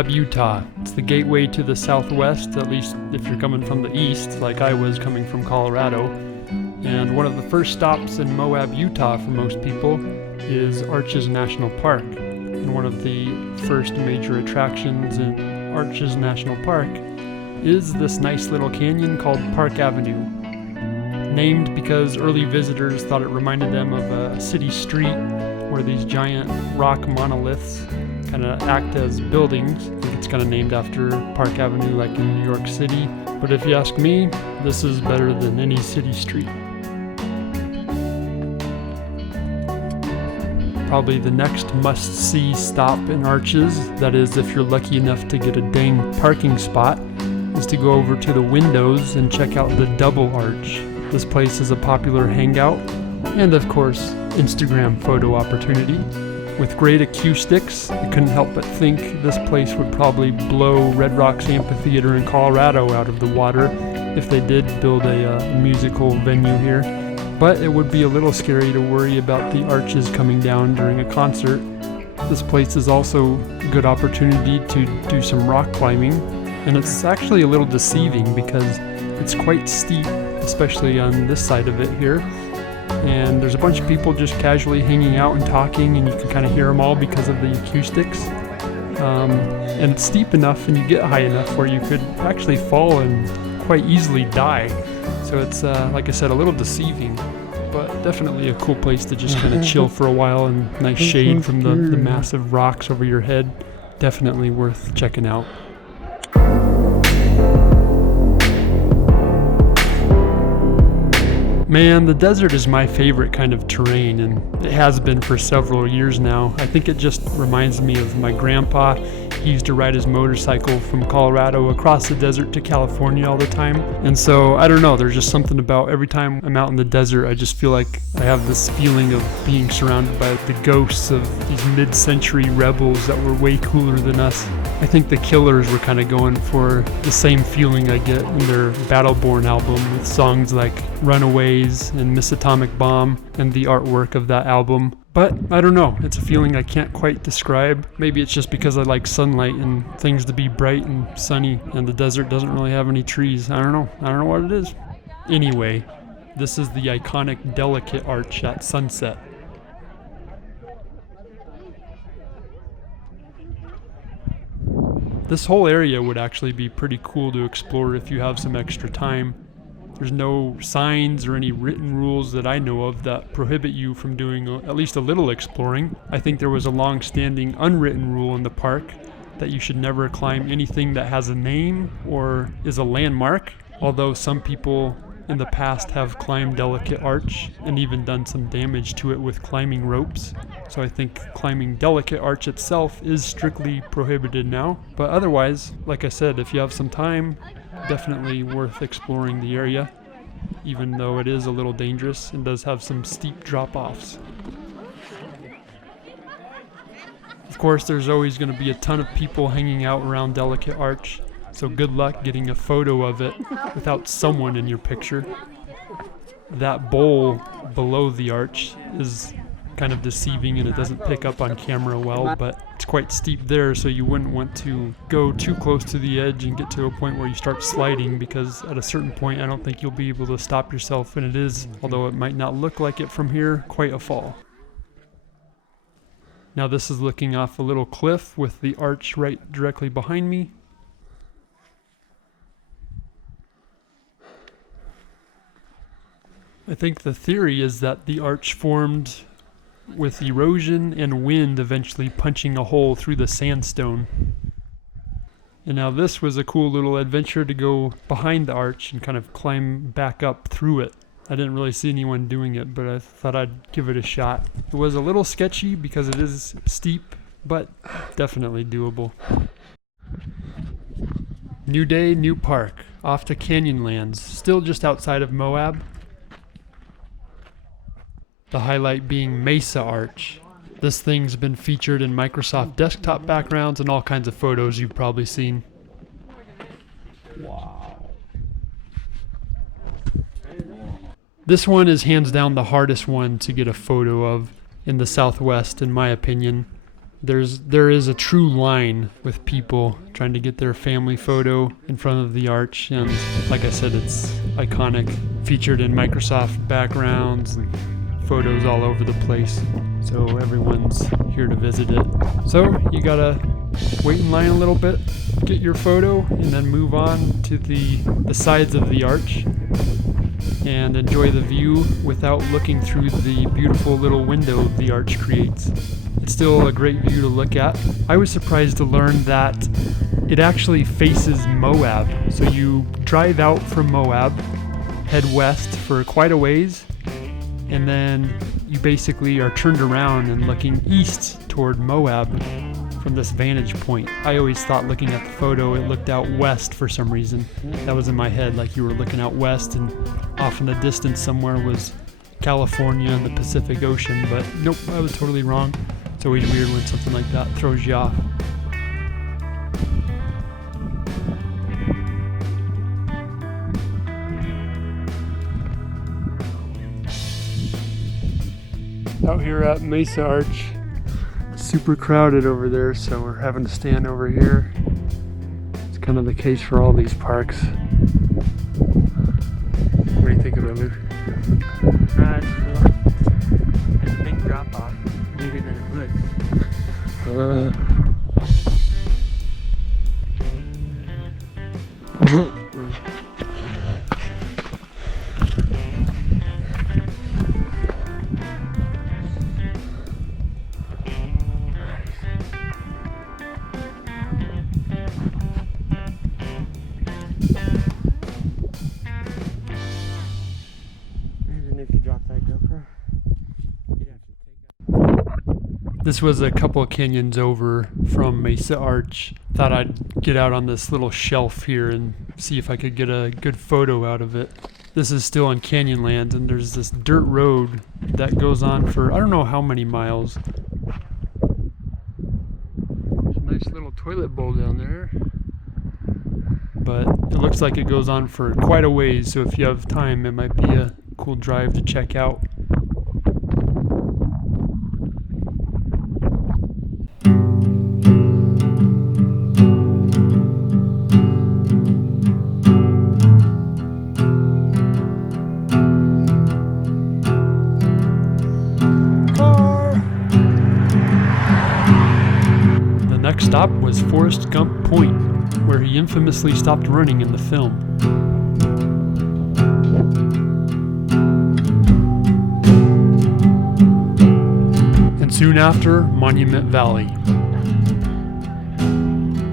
Moab, Utah. It's the gateway to the southwest, at least if you're coming from the east, like I was coming from Colorado. And one of the first stops in Moab, Utah for most people is Arches National Park. And one of the first major attractions in Arches National Park is this nice little canyon called Park Avenue. Named because early visitors thought it reminded them of a city street where these giant rock monoliths kind of act as buildings. I think it's kind of named after Park Avenue like in New York City. But if you ask me, this is better than any city street. Probably the next must-see stop in Arches, that is if you're lucky enough to get a dang parking spot, is to go over to the windows and check out the Double Arch. This place is a popular hangout and of course Instagram photo opportunity. With great acoustics, I couldn't help but think this place would probably blow Red Rocks Amphitheater in Colorado out of the water if they did build a musical venue here. But it would be a little scary to worry about the arches coming down during a concert. This place is also a good opportunity to do some rock climbing, and it's actually a little deceiving because it's quite steep, especially on this side of it here. And there's a bunch of people just casually hanging out and talking, and you can kind of hear them all because of the acoustics. And it's steep enough and you get high enough where you could actually fall and quite easily die. So it's, like I said, a little deceiving, but definitely a cool place to just kind of chill for a while, and nice shade from the massive rocks over your head. Definitely worth checking out. Man, the desert is my favorite kind of terrain, and it has been for several years now. I think it just reminds me of my grandpa. He used to ride his motorcycle from Colorado across the desert to California all the time. And so, I don't know, there's just something about every time I'm out in the desert, I just feel like I have this feeling of being surrounded by the ghosts of these mid-century rebels that were way cooler than us. I think the Killers were kind of going for the same feeling I get in their Battleborn album, with songs like Runaways and Miss Atomic Bomb and the artwork of that album. But I don't know, it's a feeling I can't quite describe. Maybe it's just because I like sunlight and things to be bright and sunny, and the desert doesn't really have any trees. I don't know what it is. Anyway, this is the iconic Delicate Arch at sunset. This whole area would actually be pretty cool to explore if you have some extra time. There's no signs or any written rules that I know of that prohibit you from doing at least a little exploring. I think there was a long-standing unwritten rule in the park that you should never climb anything that has a name or is a landmark, although some people in the past have climbed Delicate Arch and even done some damage to it with climbing ropes. So I think climbing Delicate Arch itself is strictly prohibited now. But otherwise, like I said, if you have some time, definitely worth exploring the area, even though it is a little dangerous and does have some steep drop-offs. Of course, there's always going to be a ton of people hanging out around Delicate Arch, so good luck getting a photo of it without someone in your picture. That bowl below the arch is kind of deceiving and it doesn't pick up on camera well, but it's quite steep there, so you wouldn't want to go too close to the edge and get to a point where you start sliding, because at a certain point I don't think you'll be able to stop yourself, and it is, although it might not look like it from here, quite a fall. Now this is looking off a little cliff with the arch right directly behind me. I think the theory is that the arch formed with erosion and wind eventually punching a hole through the sandstone. And now this was a cool little adventure to go behind the arch and kind of climb back up through it. I didn't really see anyone doing it, but I thought I'd give it a shot. It was a little sketchy because it is steep, but definitely doable. New day, new park. Off to Canyonlands, still just outside of Moab. The highlight being Mesa Arch. This thing's been featured in Microsoft desktop backgrounds and all kinds of photos you've probably seen. Wow. This one is hands down the hardest one to get a photo of in the Southwest, in my opinion. there is a true line with people trying to get their family photo in front of the arch, and like I said, it's iconic, featured in Microsoft backgrounds and photos all over the place, so everyone's here to visit it. So you gotta wait in line a little bit, get your photo, and then move on to the sides of the arch and enjoy the view without looking through the beautiful little window the arch creates. It's still a great view to look at. I was surprised to learn that it actually faces Moab. So you drive out from Moab, head west for quite a ways, and then you basically are turned around and looking east toward Moab from this vantage point. I always thought looking at the photo it looked out west for some reason. That was in my head, like you were looking out west and off in the distance somewhere was California and the Pacific Ocean, but nope, I was totally wrong. It's always weird when something like that throws you off. Out here at Mesa Arch, super crowded over there, so we're having to stand over here. It's kind of the case for all these parks. What do you think of it, Luke? It's cool. It's a big drop off, bigger than it looks. If you drop that GoPro, you'd have to take it. This was a couple of canyons over from Mesa Arch. Thought I'd get out on this little shelf here and see if I could get a good photo out of it. This is still in Canyonlands, and there's this dirt road that goes on for I don't know how many miles. There's a nice little toilet bowl down there. But it looks like it goes on for quite a ways, so if you have time, it might be a cool drive to check out. The next stop was Forrest Gump Point, where he infamously stopped running in the film. Soon after, Monument Valley.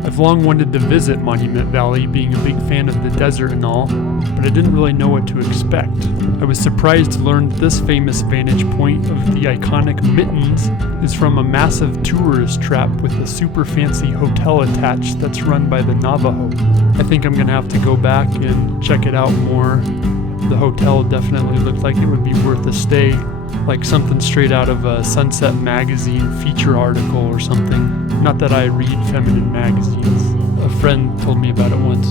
I've long wanted to visit Monument Valley, being a big fan of the desert and all, but I didn't really know what to expect. I was surprised to learn that this famous vantage point of the iconic Mittens is from a massive tourist trap with a super fancy hotel attached that's run by the Navajo. I think I'm gonna have to go back and check it out more. The hotel definitely looked like it would be worth a stay. Like something straight out of a Sunset magazine feature article or something. Not that I read feminine magazines. A friend told me about it once.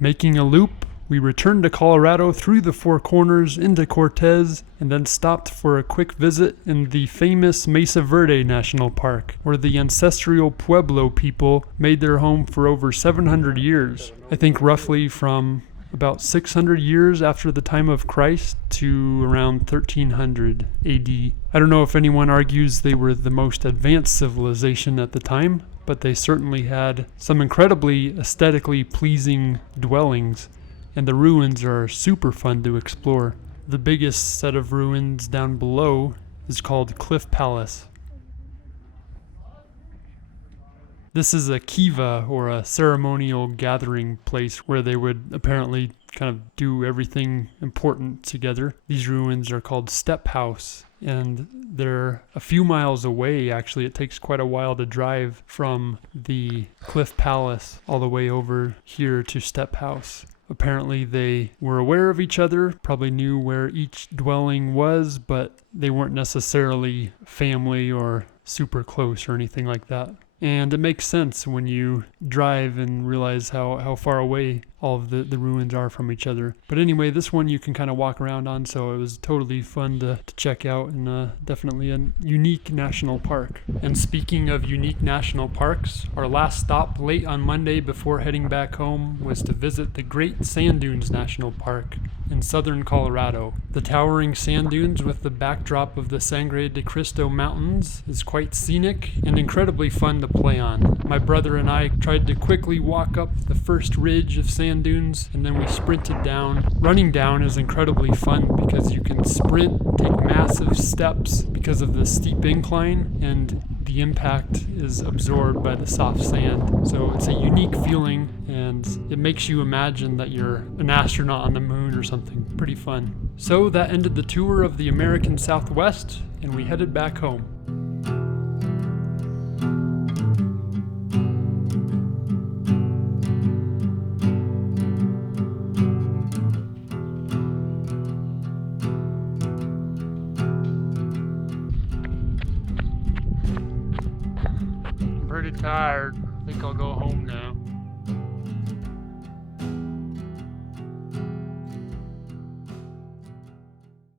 Making a loop We returned to Colorado through the Four Corners into Cortez, and then stopped for a quick visit in the famous Mesa Verde National Park, where the ancestral Pueblo people made their home for over 700 years. I think roughly from about 600 years after the time of Christ to around 1300 AD. I don't know if anyone argues they were the most advanced civilization at the time, but they certainly had some incredibly aesthetically pleasing dwellings, and the ruins are super fun to explore. The biggest set of ruins down below is called Cliff Palace. This is a kiva, or a ceremonial gathering place, where they would apparently kind of do everything important together. These ruins are called Step House, and they're a few miles away. Actually, it takes quite a while to drive from the Cliff Palace all the way over here to Step House. Apparently they were aware of each other, probably knew where each dwelling was, but they weren't necessarily family or super close or anything like that. And it makes sense when you drive and realize how far away all of the ruins are from each other. But anyway, this one you can kind of walk around on, so it was totally fun to check out, and definitely a unique national park. And speaking of unique national parks, our last stop late on Monday before heading back home was to visit the Great Sand Dunes National Park in southern Colorado. The towering sand dunes with the backdrop of the Sangre de Cristo Mountains is quite scenic and incredibly fun to play on. My brother and I tried to quickly walk up the first ridge of sand dunes, and then we sprinted down. Running down is incredibly fun because you can sprint, take massive steps because of the steep incline, and the impact is absorbed by the soft sand. So it's a unique feeling, and it makes you imagine that you're an astronaut on the moon or something. Pretty fun. So that ended the tour of the American Southwest, and we headed back home. Pretty tired. I think I'll go home now.